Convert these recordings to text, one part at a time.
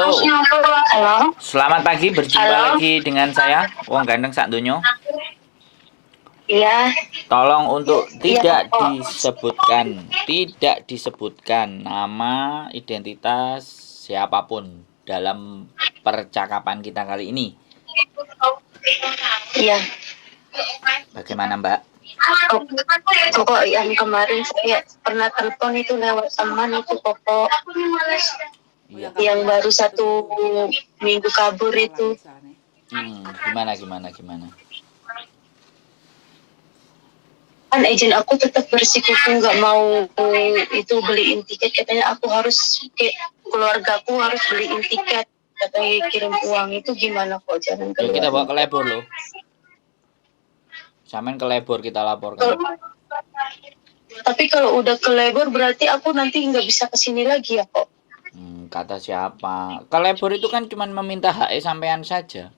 Halo. Halo. Selamat pagi, berjumpa lagi dengan saya, Wong Gandeng Sak Donyo. Iya. Tolong untuk Iya, kok. tidak disebutkan nama, identitas siapapun dalam percakapan kita kali ini. Iya. Bagaimana, Mbak? Kok yang kemarin saya pernah telepon itu lewat teman itu kok Iya. yang baru 1 minggu kabur itu. Gimana? Kan agent aku tetap bersikuku nggak mau itu beliin tiket, katanya aku harus keluargaku harus beliin tiket, katanya kirim uang. Itu gimana kok jalan Yuk kita bawa keluarnya? ke labor loh. Samen ke labor kita laporkan. Tapi kalau udah ke labor berarti aku nanti nggak bisa kesini lagi ya kok? Kata siapa? Ke labor itu kan cuma meminta HE sampean saja.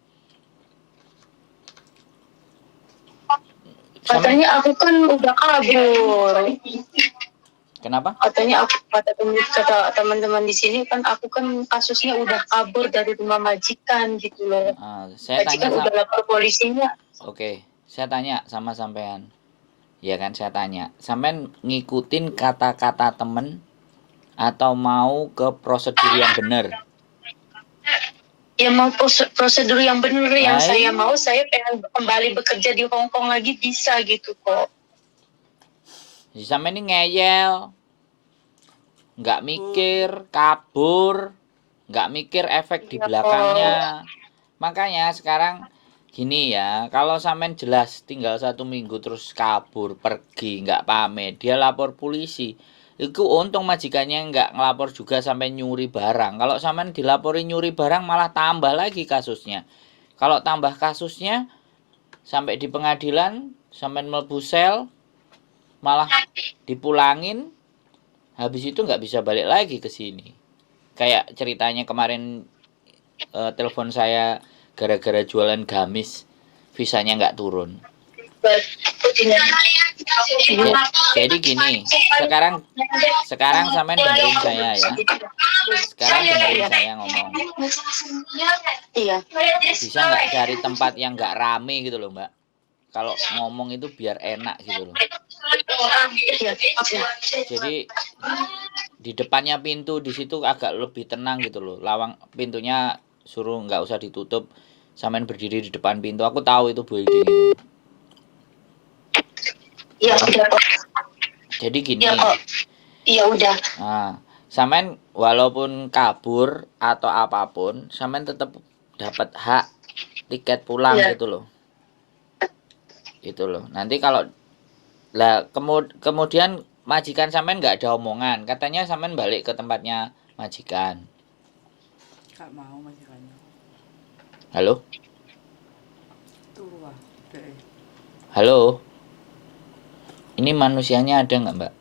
Katanya aku kan udah kabur. Kenapa? Katanya aku kata teman-teman di sini kan aku kan kasusnya udah kabur dari rumah majikan gitu loh. Saya Majikan tanya udah lapor polisinya. Oke, saya tanya sama sampean. Ya kan saya tanya, sampean ngikutin kata-kata temen atau mau ke prosedur yang benar? Ya mau prosedur yang benar yang saya Hai. mau, saya pengen kembali bekerja di Hong Kong lagi bisa gitu kok. Sampean ini ngeyel, nggak mikir, kabur, nggak mikir efek di belakangnya. Makanya sekarang gini ya, kalau sampean jelas tinggal 1 minggu terus kabur, pergi, nggak pamit, dia lapor polisi. Itu untung majikannya nggak ngelapor juga sampai nyuri barang. Kalau sampean dilaporin nyuri barang malah tambah lagi kasusnya. Kalau tambah kasusnya sampai di pengadilan, sampean mlebu sel, malah dipulangin, habis itu nggak bisa balik lagi ke sini. Kayak ceritanya kemarin telepon saya gara-gara jualan gamis, visanya nggak turun. Jadi gini, sekarang sampean dengerin saya ya. Sekarang dengerin saya ngomong. Iya. Bisa nggak cari tempat yang nggak rame gitu loh, Mbak? Kalau ngomong itu biar enak gitu loh. Jadi di depannya pintu di situ agak lebih tenang gitu loh. Lawang pintunya suruh nggak usah ditutup. Sampean berdiri di depan pintu. Aku tahu itu building itu. Iya udah kok. Jadi gini. Iya kok. Iya udah. Nah, sampean walaupun kabur atau apapun, sampean tetap dapat hak tiket pulang gitu loh. Itu loh. Nanti kalau lah kemudian majikan sampean nggak ada omongan, katanya sampean balik ke tempatnya majikan. Gak mau majikannya. Halo? Tua deh. Halo? Ini manusianya ada nggak, Mbak?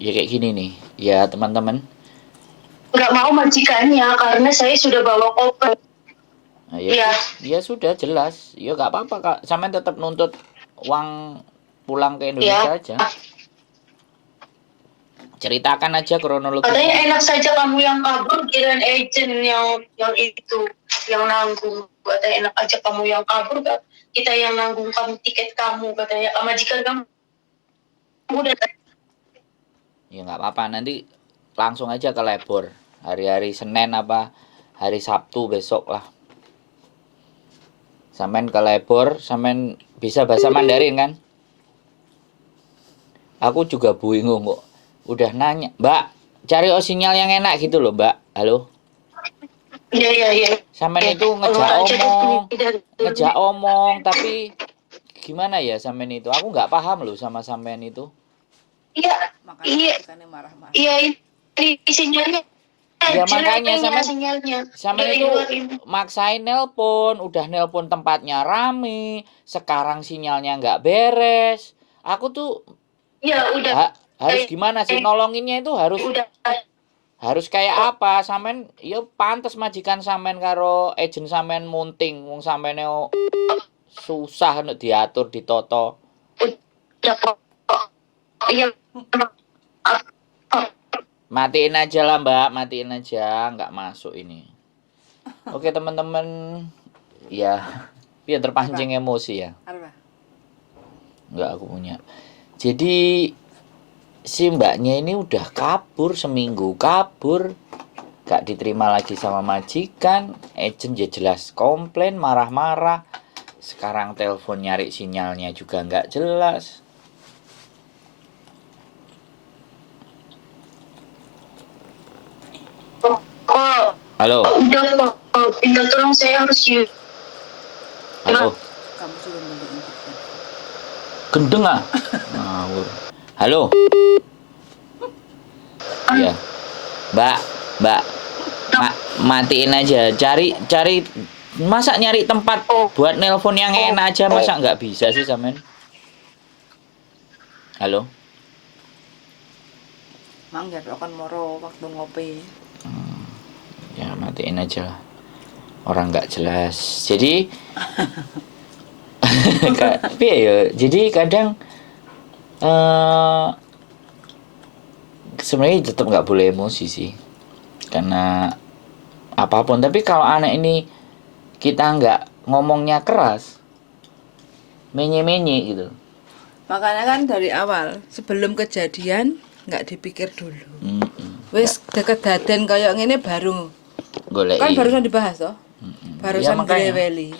Ya kayak gini nih. Ya teman-teman. Nggak mau majikannya karena saya sudah bawa koper. Nah, ya sudah jelas. Ya nggak apa-apa Kak. Sampean tetap nuntut uang pulang ke Indonesia aja. Ceritakan aja kronologisnya. Katanya enak saja kamu yang kabur, kirain agent yang itu yang nanggung. Katanya enak aja kamu yang kabur, kita yang nanggung kamu tiket kamu, katanya majikan kamu udah. Ya nggak apa-apa, nanti langsung aja ke labor hari-hari Senin apa hari Sabtu besok lah. Sampean ke labor, sampean bisa bahasa Mandarin kan? Aku juga bingung kok. Udah nanya, Mbak, cari sinyal yang enak gitu loh, Mbak. Halo? Iya. Sampean itu ngejak omong, tapi gimana ya sampean itu? Aku nggak paham loh sama sampean itu. Iya. Marah-marah. Iya, ini sinyalnya. Ya makanya sampean itu maksain nelpon, udah nelpon tempatnya rame, sekarang sinyalnya nggak beres. Aku tuh ya udah harus gimana sih nolonginnya itu harus kayak apa? Sampean ya pantes majikan sampean karo agent sampean munting, wong sampean susah nek diatur ditoto. Udah kok. Iya. Matiin aja lah Mbak, matiin aja, nggak masuk ini. Oke teman-teman, ya, biar terpancing emosi ya. Apa? Nggak aku punya. Jadi si mbaknya ini udah kabur seminggu, kabur, gak diterima lagi sama majikan, agent ya jelas komplain, marah-marah. Sekarang telepon nyari sinyalnya juga nggak jelas. Oh, Halo, udah kok. Minta tolong saya harus halo, Kamu suruh beliin tiket. gendeng ah. Ngawur. Halo, ya, Mbak, matiin aja, cari, masa nyari tempat buat nelpon yang enak aja, masa nggak bisa sih Samen? Halo, Mang jadi akan moro waktu ngopi. ya matiin aja lah. Orang nggak jelas. Jadi, tapi ya, jadi kadang sebenarnya tetap nggak boleh emosi sih, karena apapun. Tapi kalau anak ini kita nggak ngomongnya keras, menye-menye gitu. Makanya kan dari awal sebelum kejadian nggak dipikir dulu. Wis deket daden kayak ngene baru. Golek. Kan barusan dibahas toh. Barusan makanya. greweli.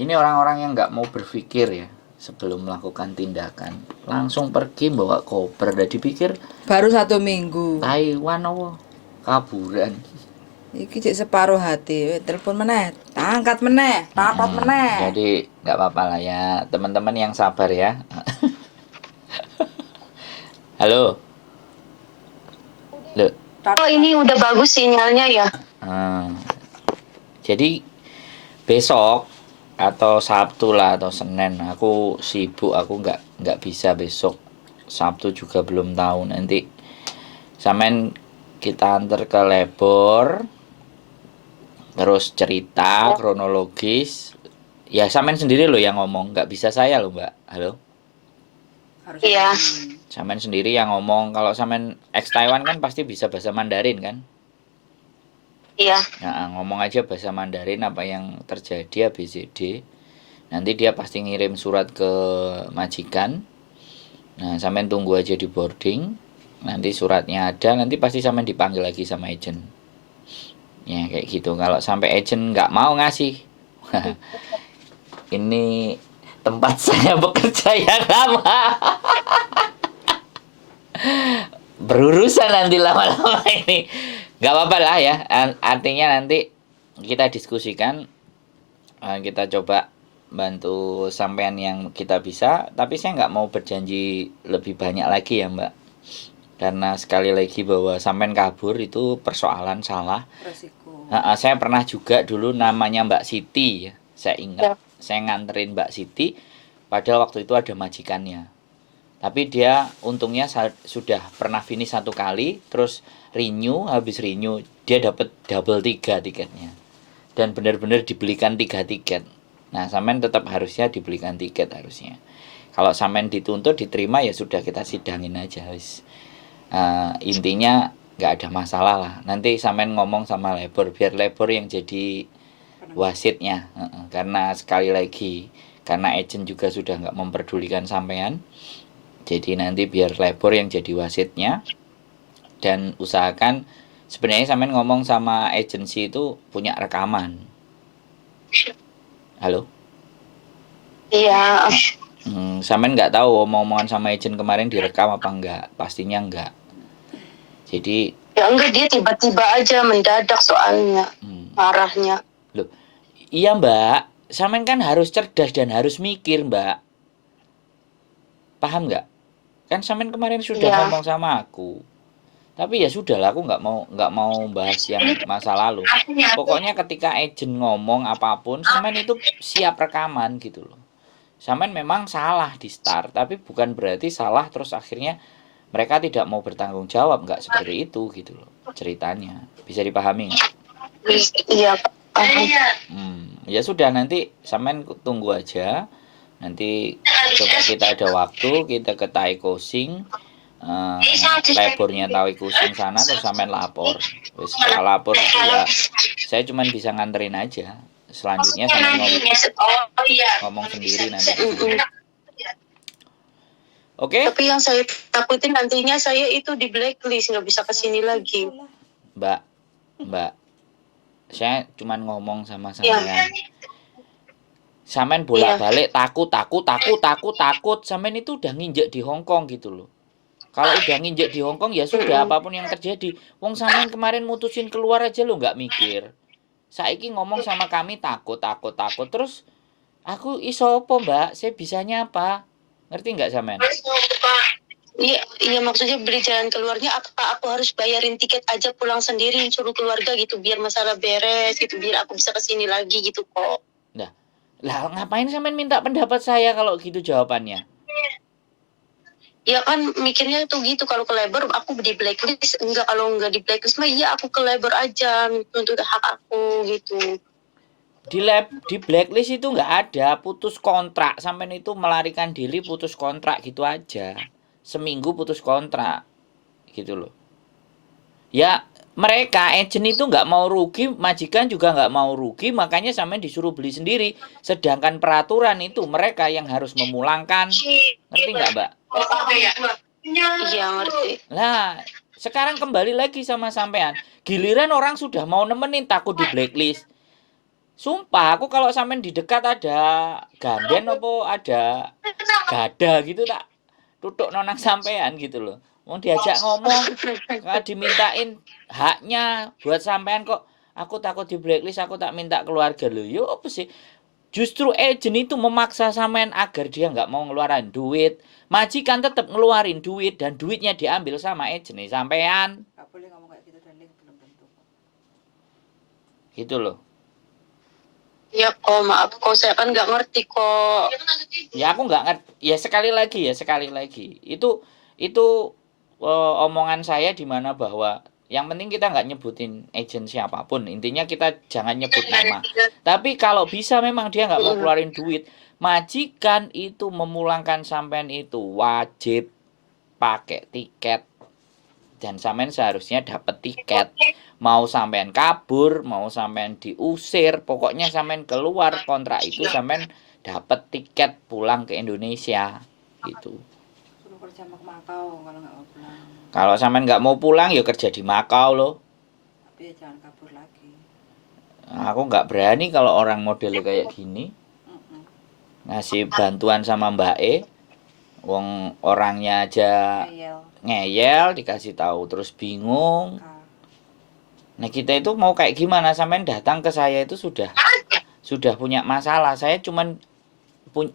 Ini orang-orang yang nggak mau berpikir ya sebelum melakukan tindakan, langsung pergi bawa koper. Udah dipikir Baru 1 minggu. Taiwan apa kaburan. Iki cek separuh hati. Telepon meneh, angkat meneh, tatot meneh. Jadi nggak apa-apa lah ya teman-teman yang sabar ya. Halo. Loh. Oh, ini udah bagus sinyalnya ya. Jadi besok atau Sabtu lah atau Senin aku sibuk, aku nggak bisa besok. Sabtu juga belum tahu, nanti Samen kita antar ke labor, terus cerita kronologis. Ya Samen sendiri loh yang ngomong, nggak bisa saya loh Mbak. Halo. Harus Iya. Samen sendiri yang ngomong. Kalau Samen ex Taiwan kan pasti bisa bahasa Mandarin kan? Iya. Nah, ngomong aja bahasa Mandarin apa yang terjadi ABCD. Nanti dia pasti ngirim surat ke majikan. Nah, Samen tunggu aja di boarding. Nanti suratnya ada, nanti pasti Samen dipanggil lagi sama agent. Ya kayak gitu. Kalau sampai agent nggak mau ngasih, ini tempat saya bekerja yang lama. Berurusan nanti lama-lama ini. Nggak apa-apa lah ya. Artinya nanti kita diskusikan, kita coba bantu sampean yang kita bisa. Tapi saya nggak mau berjanji lebih banyak lagi ya Mbak. Karena sekali lagi bahwa sampean kabur itu persoalan salah. resiko. Saya pernah juga dulu namanya Mbak Siti ya. Saya ingat. Saya nganterin Mbak Siti. Padahal waktu itu ada majikannya. Tapi dia untungnya sudah pernah finish 1 kali, terus habis renew dia dapat double 3 tiketnya. Dan benar-benar dibelikan 3 tiket. Nah, sampean tetap harusnya dibelikan tiket harusnya. Kalau sampean dituntut diterima ya sudah, kita sidangin aja wis. Intinya nggak ada masalah lah. Nanti sampean ngomong sama labor biar labor yang jadi wasitnya. Karena sekali lagi, karena agent juga sudah nggak memperdulikan sampean. Jadi nanti biar labor yang jadi wasitnya. Dan usahakan sebenarnya sampean ngomong sama agensi itu punya rekaman. Halo? Iya. Sampean nggak tahu omong-omongan sama agent kemarin direkam apa enggak? Pastinya enggak. Jadi Ya enggak, dia tiba-tiba aja mendadak soalnya marahnya. Loh, iya Mbak, sampean kan harus cerdas dan harus mikir Mbak. Paham nggak? Kan sampean kemarin sudah ngomong sama aku. Tapi ya sudah lah, aku nggak mau bahas yang masa lalu. Pokoknya ketika agent ngomong apapun, sampean itu siap rekaman gitu loh. Sampean memang salah di start, tapi bukan berarti salah terus akhirnya mereka tidak mau bertanggung jawab, nggak seperti itu gitu loh ceritanya. Bisa dipahami nggak? Iya. Ya sudah, nanti sampean tunggu aja. Nanti coba kita ada waktu, kita ke Thai Coaching. leburnya tahu kucing sana terus sampean lapor. Wis setelah lapor itu ya saya cuman bisa nganterin aja. Selanjutnya sampean ngomong sendiri nanti di sini. Oke? Tapi yang saya takutin nantinya saya itu di blacklist, nggak bisa kesini lagi. Mbak, saya cuman ngomong sama sampean. Sampean bolak-balik takut. Sampean itu udah nginjek di Hong Kong gitu loh. Kalau udah nginjek di Hong Kong ya sudah, apapun yang terjadi. Wong sampean kemarin mutusin keluar aja lo nggak mikir. Saiki ngomong sama kami takut. Terus aku iso apa, Mbak? Saya bisanya apa? Ngerti nggak sampean? Iya maksudnya beli jalan keluarnya apa aku harus bayarin tiket aja pulang sendiri suruh keluarga gitu biar masalah beres gitu biar aku bisa kesini lagi gitu kok. Lah ngapain sampean minta pendapat saya kalau gitu jawabannya? Ya kan mikirnya tuh gitu kalau ke labor aku di blacklist enggak kalau enggak di blacklist mah iya aku ke labor aja untuk hak aku gitu. Di blacklist itu nggak ada putus kontrak, sampean itu melarikan diri putus kontrak gitu aja. Seminggu putus kontrak gitu loh. Ya mereka agent itu nggak mau rugi, majikan juga nggak mau rugi, makanya sampean disuruh beli sendiri. Sedangkan peraturan itu mereka yang harus memulangkan. Ngerti nggak, Mbak? Iya ngerti. Nah, sekarang kembali lagi sama sampean. Giliran orang sudah mau nemenin takut di blacklist. Sumpah, aku kalau sampean di dekat ada ganden apa ada gada gitu tak tutuk nonang sampean gitu loh. Mau diajak ngomong, dimintain haknya buat sampean kok. Aku takut di blacklist, aku tak minta keluarga lo. Yo apa sih? Justru agent itu memaksa sampean agar dia nggak mau ngeluarin duit. Majikan tetap ngeluarin duit dan duitnya diambil sama agent nih sampean. Nggak boleh ngomong kayak gitu dan belum tentu. Gitu loh. Ya kok maaf kok saya kan nggak ngerti kok. Ya aku nggak ngerti. Ya sekali lagi. Itu omongan saya di mana bahwa yang penting kita nggak nyebutin agent siapapun. Intinya kita jangan nyebut nama. Tapi kalau bisa memang dia nggak mau keluarin duit, majikan itu memulangkan sampean itu wajib pakai tiket. Dan sampean seharusnya dapat tiket. Mau sampean kabur, mau sampean diusir, pokoknya sampean keluar kontrak itu sampean dapat tiket pulang ke Indonesia gitu. Suruh kerja Makau kalau nggak mau pulang. Kalau sampean nggak mau pulang ya kerja di Makau loh. Tapi ya jangan kabur lagi. Aku nggak berani kalau orang model kayak gini ngasih bantuan sama Mbak E. Wong orangnya aja ngeyel dikasih tahu terus bingung. Nah kita itu mau kayak gimana, sampean datang ke saya itu sudah punya masalah. Saya cuman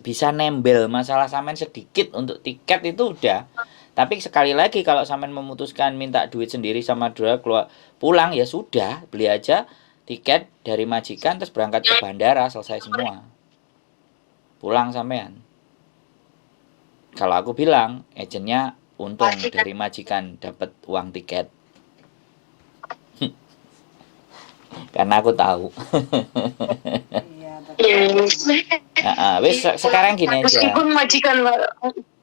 bisa nembel masalah sampean sedikit untuk tiket itu udah. Tapi sekali lagi kalau sampean memutuskan minta duit sendiri sama dua keluar pulang ya sudah, beli aja tiket dari majikan terus berangkat ke bandara, selesai semua. Pulang sampean. Kalau aku bilang agentnya untung dari majikan dapat uang tiket. Karena aku tahu. Iya, wis sekarang gini aja. Meskipun majikan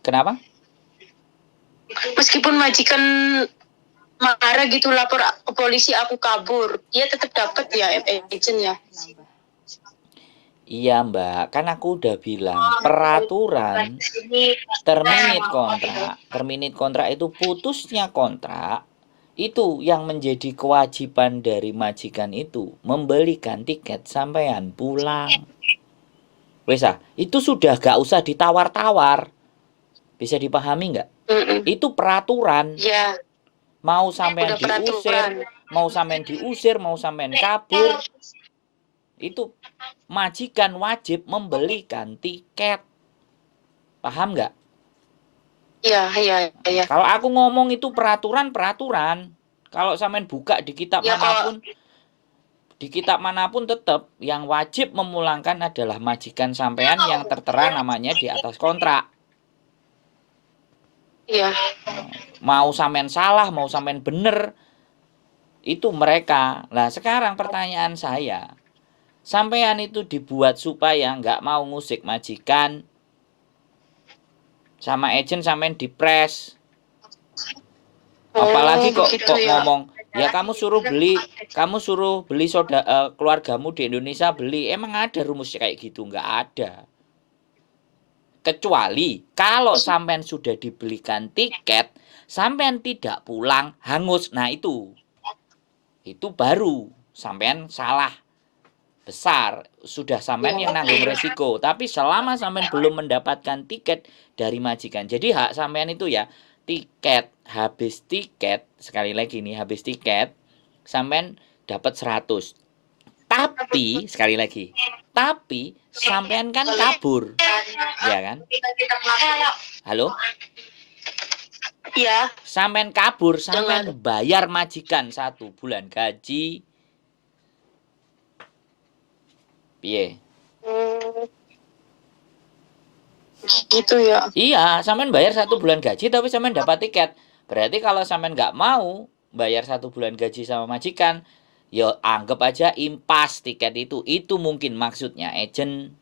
Kenapa? Meskipun majikan marah gitu lapor ke polisi aku kabur, dia tetap dapat ya agent ya. Iya Mbak, kan aku udah bilang peraturan terminate kontrak itu putusnya kontrak itu yang menjadi kewajiban dari majikan itu membelikan tiket sampean pulang. Wes itu sudah gak usah ditawar-tawar. Bisa dipahami nggak? Itu peraturan. Ya. Mau sampean diusir, mau sampean kabur. Itu majikan wajib membelikan tiket. Paham nggak? Iya. Kalau aku ngomong itu peraturan. Kalau sampean buka di kitab manapun tetap yang wajib memulangkan adalah majikan sampean yang tertera namanya di atas kontrak. Iya. Mau sampean salah, mau sampean bener, itu mereka. Nah sekarang pertanyaan saya, sampean itu dibuat supaya nggak mau ngusik majikan, sama agent sampean dipres. Apalagi kok begitu ya. ngomong, ya kamu suruh beli keluargamu di Indonesia beli. Emang ada rumus kayak gitu? Nggak ada. Kecuali kalau sampean sudah dibelikan tiket, sampean tidak pulang, hangus. Nah itu baru sampean salah besar. Sudah sampean yang nanggung resiko. Tapi selama sampean belum mendapatkan tiket dari majikan, jadi hak sampean itu ya habis tiket, sekali lagi nih, habis tiket sampean dapat 100. Tapi sekali lagi, tapi sampean kan kabur, ya kan? Halo? Iya. Sampean kabur, sampean bayar majikan 1 bulan gaji. Piye? Gitu ya. Iya, sampean bayar 1 bulan gaji tapi sampean dapat tiket. Berarti kalau sampean nggak mau bayar 1 bulan gaji sama majikan, ya anggap aja impas tiket itu. Itu mungkin maksudnya agent.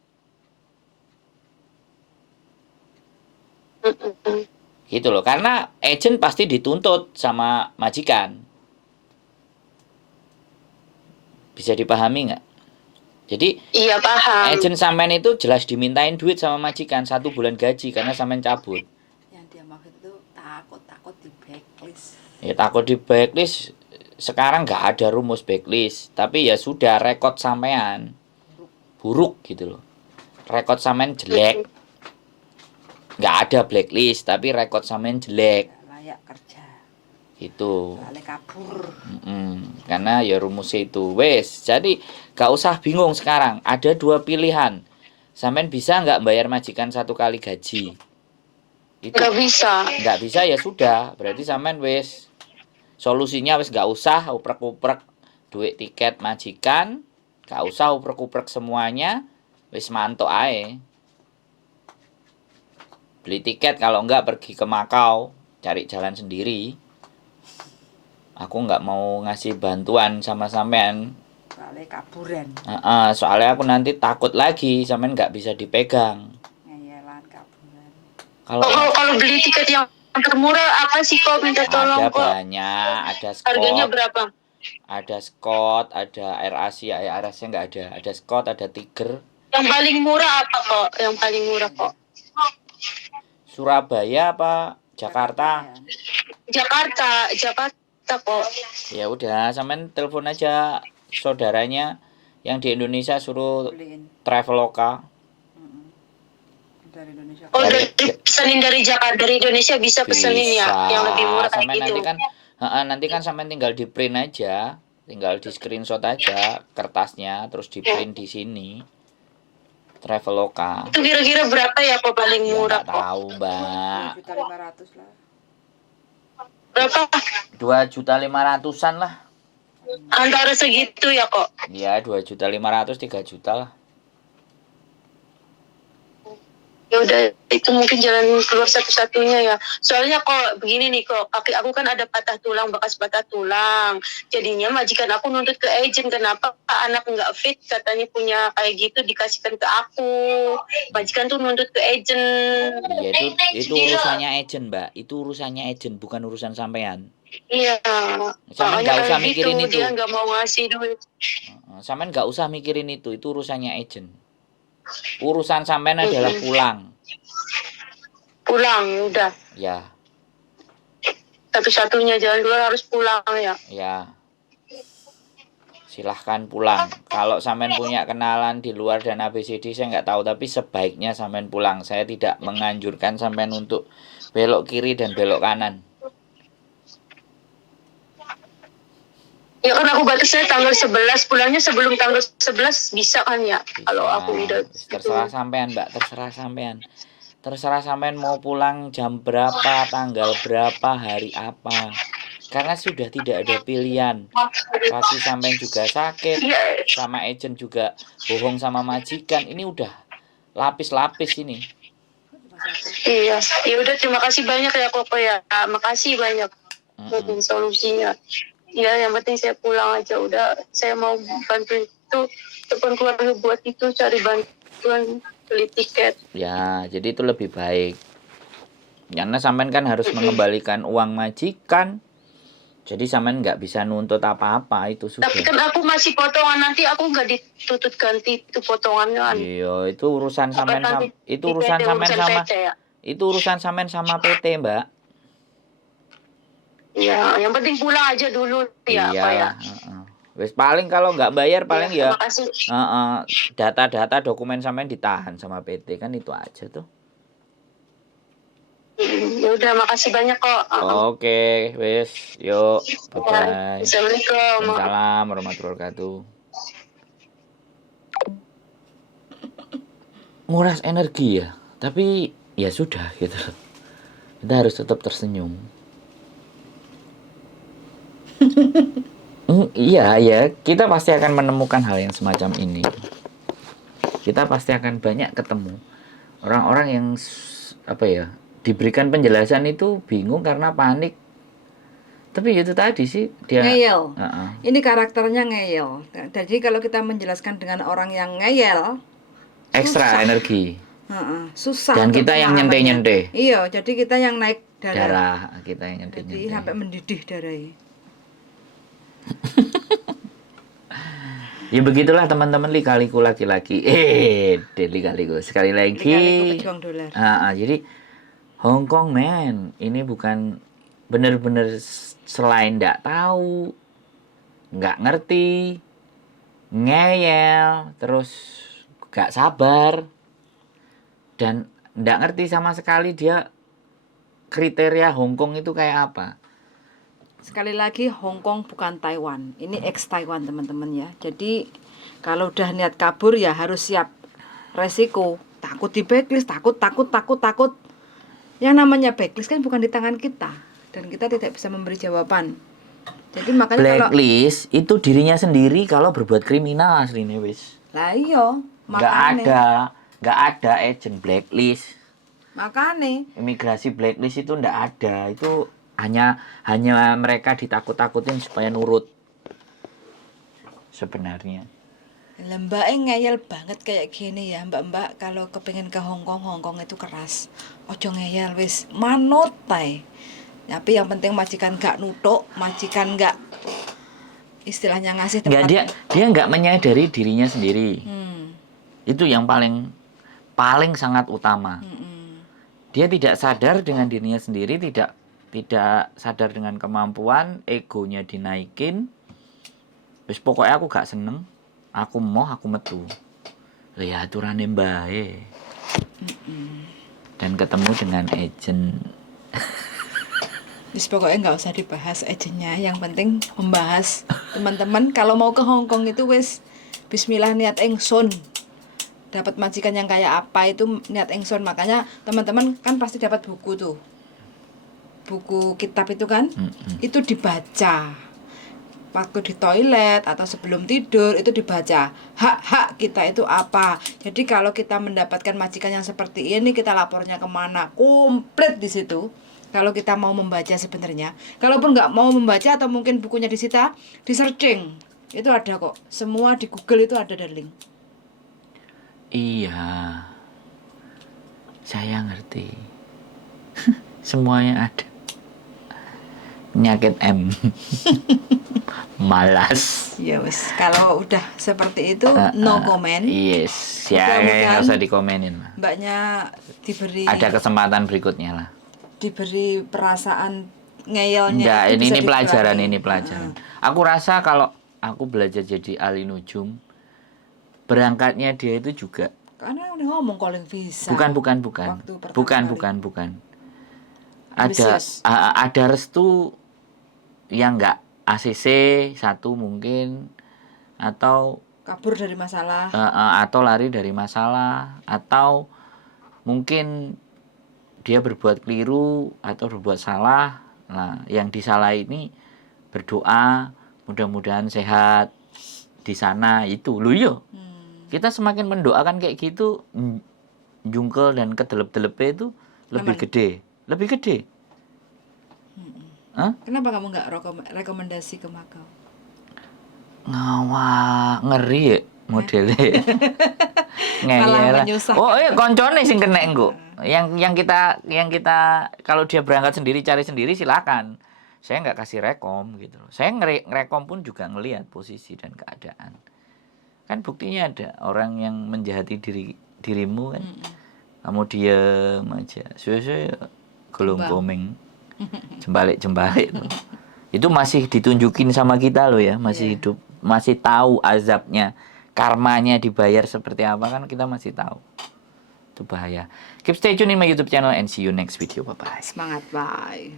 Gitu loh, karena agent pasti dituntut sama majikan. Bisa dipahami nggak? Jadi Iya paham. agent sampean itu jelas dimintain duit sama majikan 1 bulan gaji karena sampean cabut. Yang dia maksud itu takut di blacklist. Ya takut di blacklist. Sekarang nggak ada rumus blacklist, tapi ya sudah, rekod sampean buruk gitu loh. Rekod sampean jelek. Nggak ada blacklist, tapi rekod sampean jelek. Nggak layak kerja. Itu. Soalnya kabur. Karena ya rumusnya itu. Wes, jadi gak usah bingung sekarang. Ada 2 pilihan. Sampean bisa nggak bayar majikan 1 kali gaji? Itu Nggak bisa. nggak bisa, ya sudah. Berarti sampean wes solusinya wes gak usah uprek-uprek duit tiket majikan. Gak usah uprek-uprek semuanya. Wes mantok ae. Beli tiket, kalau enggak pergi ke Makau, cari jalan sendiri. Aku nggak mau ngasih bantuan sama sampean. Soalnya kaburan. Soalnya aku nanti takut lagi sampean nggak bisa dipegang. Ngeyelan kaburan. Kalau beli tiket yang termurah apa sih kok, minta tolong ada kok? banyak, ada Harganya Scott, berapa? ada Scott, ada Air Asia. Air Asia nggak ada. Ada Scott, ada Tiger. Yang paling murah apa kok? Yang paling murah kok? Surabaya apa Jakarta? Jakarta kok. Ya udah, sampean telepon aja saudaranya yang di Indonesia, suruh Beliin. Traveloka. Dari Indonesia. Oh, pesenin dari Jakarta, dari Indonesia bisa pesenin ya, yang lebih murah kayak Sampean gitu. nanti kan sampean tinggal di print aja, tinggal di screenshot aja kertasnya, terus di print di sini. Traveloka. Itu kira-kira berapa ya kok paling Ya murah nggak kok? tahu, Mbak. 2.500.000 lah. Berapa? 2.500.000-an lah. Antara segitu ya kok? Ya 2.500.000, 3 juta lah. Ya udah, itu mungkin jalan keluar satu-satunya ya. Soalnya kok begini nih kok, kaki aku kan ada patah tulang, bekas patah tulang. Jadinya majikan aku nuntut ke agent, kenapa anak nggak fit, katanya punya kayak gitu dikasihkan ke aku. Majikan tuh nuntut ke agent. Iya, itu urusannya agent, Mbak. Itu urusannya agent, bukan urusan sampean. Iya. Sampean nggak usah mikirin itu. Dia nggak mau ngasih duit. Sampean nggak usah mikirin itu urusannya agent. Urusan sampean adalah pulang. Pulang, udah. Ya. Satu-satunya jalan keluar harus pulang ya. Ya. Silahkan pulang. Kalau sampean punya kenalan di luar dan ABCD saya nggak tahu, tapi sebaiknya sampean pulang. Saya tidak menganjurkan sampean untuk belok kiri dan belok kanan. Ya kan aku batasnya tanggal 11, pulangnya sebelum tanggal 11 bisa kan ya? Bisa. Kalau aku udah terserah sampean, Mbak, terserah sampean. Terserah sampean mau pulang jam berapa, tanggal berapa, hari apa. Karena sudah tidak ada pilihan. Kaki sampean juga sakit, sama agent juga bohong sama majikan. Ini udah lapis-lapis ini. Iya, ya udah, terima kasih banyak ya Koko ya. Makasih banyak buat solusinya. Ya, yang penting saya pulang aja. Udah, saya mau bantu itu telepon keluarga buat itu, cari bantuan beli tiket. Ya, jadi itu lebih baik. Karena sampean kan harus mengembalikan uang majikan. Jadi sampean nggak bisa nuntut apa-apa, itu sudah. Tapi kan aku masih potongan, nanti aku nggak dituntut ganti itu potongannya kan. Iya, itu urusan Apa sampean nanti itu di urusan PT, sampean urusan sama PT ya? itu urusan sampean sama PT, Mbak. Ya, yang penting pulang aja dulu ya, Pak ya. Iyalah, heeh. Wis paling kalau nggak bayar paling ya Makasih. data-data dokumen sampean ditahan sama PT, kan itu aja tuh. Ya udah, makasih banyak kok. Oke, wis, yuk, bye-bye. Assalamualaikum. Waalaikumsalam warahmatullahi wabarakatuh. Nguras energi ya, tapi ya sudah gitu loh. Kita harus tetap tersenyum. Iya, ya, kita pasti akan menemukan hal yang semacam ini. Kita pasti akan banyak ketemu orang-orang yang diberikan penjelasan itu bingung karena panik. Tapi itu tadi sih dia ngeyel. Ini karakternya ngeyel. Jadi kalau kita menjelaskan dengan orang yang ngeyel, ekstra susah. energi. Susah. Dan kita yang nyente-nyente. Iya, jadi kita yang naik darah. Kita yang nyente-nyente. Jadi sampai mendidih darahnya. Ya begitulah teman-teman, lika-liku laki-laki. Lika-liku sekali lagi. Lika-liku pejuang dolar. Jadi Hong Kong man, ini bukan bener-bener selain nggak tahu, nggak ngerti, ngeyel, terus nggak sabar, dan nggak ngerti sama sekali dia kriteria Hong Kong itu kayak apa. Sekali lagi, Hong Kong bukan Taiwan. Ini ex-Taiwan, teman-teman ya. Jadi, kalau udah niat kabur ya harus siap resiko. Takut di blacklist, takut. Yang namanya blacklist kan bukan di tangan kita. Dan kita tidak bisa memberi jawaban. Jadi makanya blacklist itu dirinya sendiri kalau berbuat kriminal aslinya wis. Lah iya, nggak ada agent blacklist. Makanya Imigrasi blacklist itu nggak ada. Itu hanya mereka ditakut-takutin supaya nurut sebenarnya. Mbaknya ngeyel banget kayak gini ya, mbak kalau kepengen ke Hong Kong itu keras. Ojo ngeyel wis, manut tae. Tapi yang penting majikan gak nutuk, majikan gak istilahnya ngasih tempat. Dia nggak menyadari dirinya sendiri. Itu yang paling sangat utama. Dia tidak sadar dengan dirinya sendiri, tidak sadar dengan kemampuan, egonya dinaikin. Wis pokoknya aku gak seneng, aku metu. Lihat aturane mbae. Dan ketemu dengan agent. Wis pokoknya nggak usah dibahas agennya, yang penting membahas teman-teman kalau mau ke Hong Kong itu wis bismillah niat engson. Dapat majikan yang kayak apa itu niat engson. Makanya teman-teman kan pasti dapat buku tuh. Buku kitab itu kan, itu dibaca waktu di toilet atau sebelum tidur, itu dibaca hak kita itu apa. Jadi kalau kita mendapatkan majikan yang seperti ini, kita lapornya kemana, komplit di situ. Kalau kita mau membaca sebenarnya, kalaupun nggak mau membaca atau mungkin bukunya disita, di searching itu ada kok, semua di Google itu ada darling. Iya, saya ngerti. Semuanya ada. Penyakit M. Malas. Ya wes, kalau udah seperti itu no comment. Yes, ya nggak usah dikomenin. Mbaknya diberi. Ada kesempatan berikutnya lah. Diberi perasaan ngeyelnya. Enggak, ini pelajaran, dikurangi. ini pelajaran. Aku rasa kalau aku belajar jadi ahli nujum, berangkatnya dia itu juga. Karena udah ngomong calling visa. Bukan. Ada restu yang enggak ACC satu mungkin, atau kabur dari masalah, atau lari dari masalah, atau mungkin dia berbuat keliru atau berbuat salah. Nah, yang disalah ini berdoa mudah-mudahan sehat di sana itu loh yo. Kita semakin mendoakan kayak gitu, jungkel dan kedelep-delepe itu lebih gede. Kenapa kamu nggak rekomendasi ke Makau? Ngeri ya modelnya. Malah Ngeyel. Oh iya, koncone sing kena engko. Yang kita kalau dia berangkat sendiri cari sendiri silakan. saya nggak kasih rekom gitu loh. Saya ngerekom pun juga ngelihat posisi dan keadaan. Kan buktinya ada orang yang menjahati dirimu kan, kamu diem aja, suwe-suwe golong komeng, jembalik tuh. Itu masih ditunjukin sama kita loh ya, masih hidup, masih tahu azabnya, karmanya dibayar seperti apa kan kita masih tahu. Itu bahaya. Keep stay tune in my YouTube channel and see you next video. Bye bye. Semangat, bye.